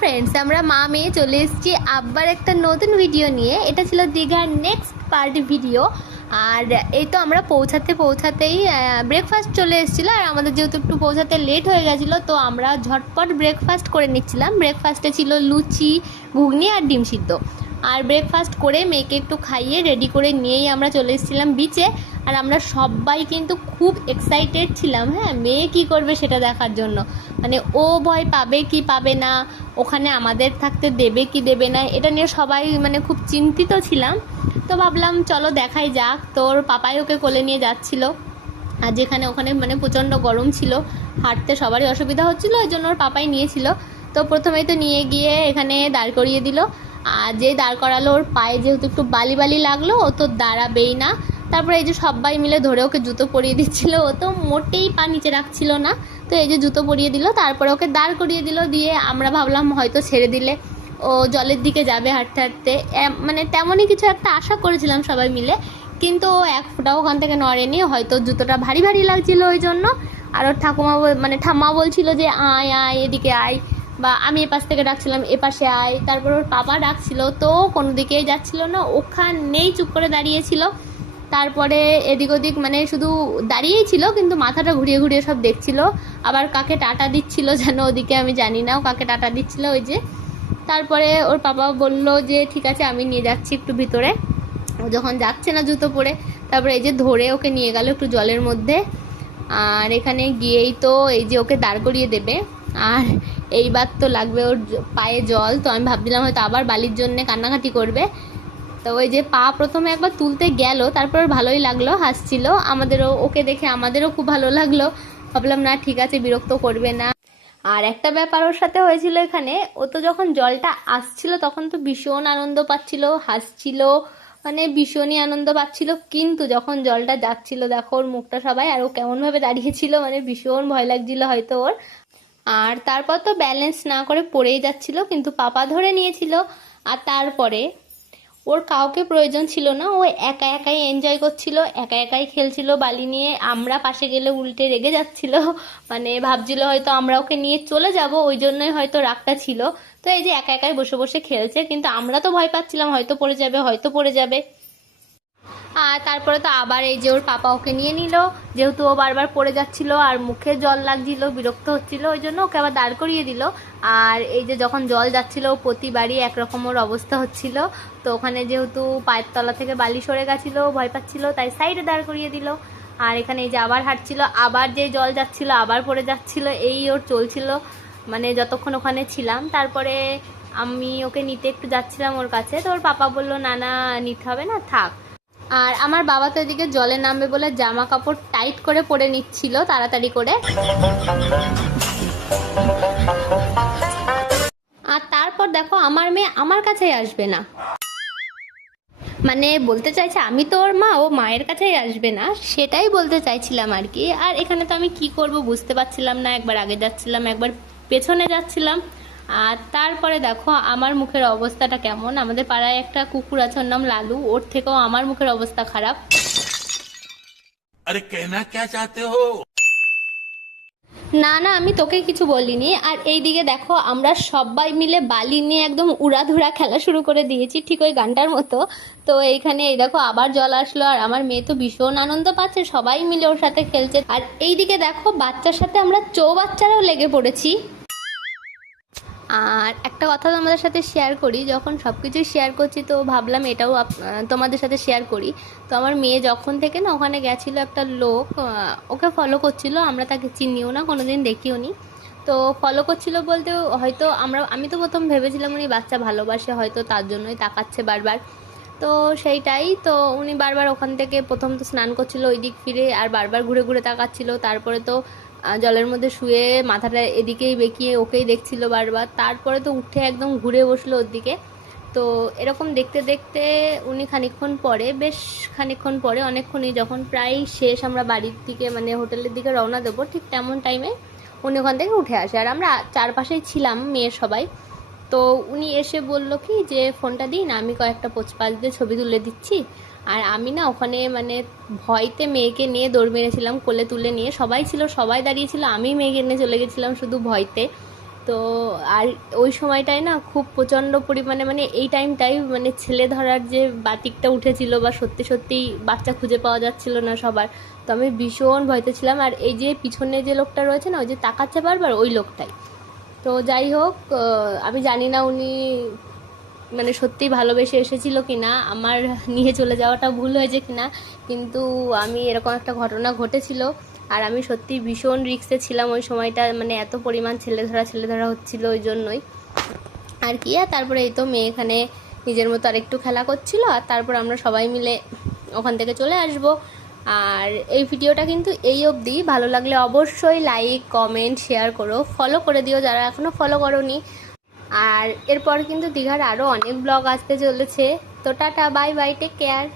Friends, আমরা মা মেয়ে চলে এসেছি আবার একটা নতুন ভিডিও নিয়ে। এটা ছিল দীঘার নেক্সট পার্ট ভিডিও। আর এই তো আমরা পৌঁছাতেই ব্রেকফাস্ট চলে এসেছিলো। আর আমাদের যেহেতু একটু পৌঁছাতে লেট হয়ে গেছিলো, তো আমরা ঝটপট ব্রেকফাস্ট করে নিচ্ছিলাম। ব্রেকফাস্টে ছিল লুচি, ঘুগনি আর ডিম সিদ্ধ। আর ব্রেকফাস্ট করে মেয়েকে একটু খাইয়ে রেডি করে নিয়েই আমরা চলে এসেছিলাম বিচে। আর আমরা সবাই কিন্তু খুব এক্সাইটেড ছিলাম, হ্যাঁ, মেয়ে কী করবে সেটা দেখার জন্য। মানে ও ভয় পাবে কি পাবে না, ওখানে আমাদের থাকতে দেবে কি দেবে না, এটা নিয়ে সবাই মানে খুব চিন্তিত ছিলাম। তো ভাবলাম চলো দেখাই যাক। তোর পাপাই ওকে কোলে নিয়ে যাচ্ছিল। আর যেখানে ওখানে মানে প্রচণ্ড গরম ছিল, হাঁটতে সবারই অসুবিধা হচ্ছিলো, ওই জন্য ওর পাপাই নিয়েছিল। তো প্রথমেই তো নিয়ে গিয়ে এখানে দাঁড় করিয়ে দিল। আর যে দাঁড় করালো, ওর পায়ে যেহেতু একটু বালি বালি লাগলো, ও তো দাঁড়াবেই না। তারপরে এই যে সবাই মিলে ধরে ওকে জুতো পরিয়ে দিচ্ছিল, ও তো মোটেই পা নিচে রাখছিল না। তো এই যে জুতো পরিয়ে দিল, তারপরে ওকে দাঁড় করিয়ে দিল। দিয়ে আমরা ভাবলাম হয়তো ছেড়ে দিলে ও জলের দিকে যাবে হাঁটতে হাঁটতে, মানে তেমনই কিছু একটা আশা করেছিলাম সবাই মিলে। কিন্তু ও এক ফোঁটাও ওখান থেকে নড়েনি, হয়তো জুতোটা ভারী ভারী লাগছিল ওই জন্য। আর ওর ঠাকুমা মানে ঠাম্মা বলছিল যে আয় আয় এদিকে আয়, বা আমি এপাশ থেকে ডাকছিলাম এপাশে আয়। তারপর ওর পাপা ডাকছিল, তো কোনো দিকেই যাচ্ছিল না, ওখানেই চুপ করে দাঁড়িয়েছিল। তারপরে এদিক ওদিক মানে শুধু দাঁড়িয়েই ছিল, কিন্তু মাথাটা ঘুরিয়ে ঘুরিয়ে সব দেখছিল। আবার কাকে টাটা দিচ্ছিল যেন ওদিকে, আমি জানি না ও কাকে টাটা দিচ্ছিল ওই যে। তারপরে ওর পাপা বলল যে ঠিক আছে আমি নিয়ে যাচ্ছি একটু ভিতরে। ও যখন যাচ্ছে না জুতো পরে, তারপরে এই যে ধরে ওকে নিয়ে গেল একটু জলের মধ্যে। আর এখানে গিয়েই তো এই যে ওকে দাঁড় করিয়ে দেবে। আর এইবার তো লাগবে ওর পায়ে জল। তো আমি ভাবছিলাম হয়তো আবার বালির জন্যে কান্নাকাটি করবে। তো ওই যে পা প্রথমে একবার তুলতে গেল, তারপর ভালোই লাগলো, হাসছিল। আমাদেরও ওকে দেখে আমাদেরও খুব ভালো লাগলো। ভাবলাম না ঠিক আছে, বিরক্ত করবে না। আর একটা ব্যাপার ওর সাথে হয়েছিল এখানে, ও তো যখন জলটা আসছিল তখন তো ভীষণ আনন্দ পাচ্ছিল, হাসছিল, মানে ভীষণই আনন্দ পাচ্ছিল। কিন্তু যখন জলটা যাচ্ছিল, দেখো ওর মুখটা সবাই, আর ও কেমনভাবে দাঁড়িয়েছিল, মানে ভীষণ ভয় লাগছিল হয়তো ওর। আর তারপর তো ব্যালেন্স না করে পড়েই যাচ্ছিল, কিন্তু পাপা ধরে নিয়েছিল। আর তারপরে ওর কাউকে প্রয়োজন ছিল না, ও একা একাই এনজয় করছিল, একা একাই খেলছিল বালি নিয়ে। আমরা পাশে গেলে উল্টে রেগে যাচ্ছিল, মানে ভাবছিল হয়তো আমরা ওকে নিয়ে চলে যাব, ওই জন্যই হয়তো রাগটা ছিল। তো এই যে একা একাই বসে বসে খেলছে, কিন্তু আমরা তো ভয় পাচ্ছিলাম হয়তো পড়ে যাবে, হয়তো পড়ে যাবে। আর তারপরে তো আবার এই যে ওর পাপা ওকে নিয়ে নিল, যেহেতু ও বারবার পড়ে যাচ্ছিল আর মুখে জল লাগছিল, বিরক্ত হচ্ছিল, ওই জন্য ওকে আবার দাঁড় করিয়ে দিল। আর এই যে যখন জল যাচ্ছিল, প্রতিবারই একরকম ওর অবস্থা হচ্ছিল। তো ওখানে যেহেতু পায়ের তলা থেকে বালি সরে গেছিলো, ভয় পাচ্ছিল, তাই সাইডে দাঁড় করিয়ে দিল। আর এখানে এই যে আবার হাঁটছিল, আবার যে জল যাচ্ছিল আবার পড়ে যাচ্ছিল, এই ওর চলছিল মানে যতক্ষণ ওখানে ছিলাম। তারপরে আমি ওকে নিতে একটু যাচ্ছিলাম ওর কাছে, তো ওর পাপা বলল না না নিতে হবে না, থাক। আর আমার বাবা তো এদিকে জলে নামবে বলে জামা কাপড় টাইট করে পরে নিচ্ছিল তাড়াতাড়ি করে। আর তারপর দেখো আমার মেয়ে আমার কাছেই আসবে না, মানে বলতে চাইছে আমি তো ওর মা, ও মায়ের কাছেই আসবে না, সেটাই বলতে চাইছিলাম আর কি। আর এখানে তো আমি কি করব বুঝতে পারছিলাম না, একবার আগে যাচ্ছিলাম একবার পেছনে যাচ্ছিলাম। আর তারপরে দেখো আমার মুখের অবস্থাটা কেমন। আমাদের পাড়ায় একটা কুকুর আছে, ওর নাম লালু, ওর থেকেও আমার মুখের অবস্থা খারাপ। अरे कहना क्या चाहते हो? না না আমি তোকে কিছু বলিনি। আর এইদিকে দেখো আমরা সবাই মিলে বালি নিয়ে একদম উড়াধুরা খেলা শুরু করে দিয়েছি, ঠিক ওই গানটার মতো। তো এইখানে এই দেখো আবার জল আসলো, আর আমার মেয়ে তো ভীষণ আনন্দ পাচ্ছে, সবাই মিলে ওর সাথে খেলছে। আর এইদিকে দেখো বাচ্চার সাথে আমরা চৌবাচ্চারাও লেগে পড়েছি। আর একটা কথা তোমাদের সাথে শেয়ার করি, যখন সব কিছু শেয়ার করছি তো ভাবলাম এটাও তোমাদের সাথে শেয়ার করি। তো আমার মেয়ে যখন থেকে না ওখানে গেছিলো, একটা লোক ওকে ফলো করছিল, আমরা তাকে চিনিও না, কোনোদিন দেখিও নি। তো ফলো করছিল বলতে হয়তো আমি তো প্রথম ভেবেছিলাম উনি বাচ্চা ভালোবাসে, হয়তো তার জন্যই তাকাচ্ছে বারবার। তো সেইটাই তো, উনি বারবার ওখান থেকে প্রথম তো স্নান করছিল ওই দিক ফিরে, আর বারবার ঘুরে ঘুরে তাকাচ্ছিল। তারপরে তো জলের মধ্যে শুয়ে মাথাটা এদিকেই বেঁকিয়ে ওকেই দেখছিল বারবার। তারপরে তো উঠে একদম ঘুরে বসলো ওর দিকে। তো এরকম দেখতে দেখতে উনি খানিকক্ষণ পরে, বেশ খানিকক্ষণ পরে, অনেকক্ষণই, যখন প্রায় শেষ আমরা বাড়ির দিকে মানে হোটেলের দিকে রওনা দেবো, ঠিক তেমন টাইমে উনি ওখান থেকে উঠে আসে। আর আমরা চারপাশেই ছিলাম মেয়ের সবাই। তো উনি এসে বলল কি যে ফোনটা দিন, আমি কয়েকটা পোজ পাশ দিয়ে ছবি তুলে দিচ্ছি। আর আমি না ওখানে মানে ভয়তে মেয়েকে নিয়ে দৌড় মেরেছিলাম কোলে তুলে নিয়ে, সবাই ছিল, সবাই দাঁড়িয়েছিল, আমি মেয়েকে নিয়ে চলে গেছিলাম শুধু ভয়তে। তো আর ওই সময়টায় না খুব প্রচণ্ড পরিমাণে মানে এই টাইমটাই মানে ছেলে ধরার যে বাতিকটা উঠেছিল বা সত্যি সত্যি বাচ্চা খুঁজে পাওয়া যাচ্ছিল না সবার, তো আমি ভীষণ ভয়তে ছিলাম। আর এই যে পিছনে যে লোকটা রয়েছে না, ওই যে তাকাচ্ছে বারবার, ওই লোকটাই। তো যাই হোক, আমি জানি না উনি মানে সত্যিই ভালোবেসে এসেছিল কি না, আমার নিয়ে চলে যাওয়াটা ভুল হয়েছে কি না, কিন্তু আমি এরকম একটা ঘটনা ঘটেছিল। আর আমি সত্যি ভীষণ রিস্কে ছিলাম ওই সময়টা, মানে এত পরিমাণ ছেলে ধরা হচ্ছিল ওই জন্যই আর কি। আর তারপরে এই তো মেয়ে এখানে নিজের মতো আরেকটু খেলা করছিল, আর তারপর আমরা সবাই মিলে ওখান থেকে চলে আসব। আর এই ভিডিওটা কিন্তু এই অবধি। ভালো লাগলে অবশ্যই লাইক কমেন্ট শেয়ার করো, ফলো করে দিও যারা এখনও ফলো করোনি। আর এরপর কিন্তু দীঘার আরও অনেক ব্লগ আসতে চলেছে। তো tata, bye bye, take care.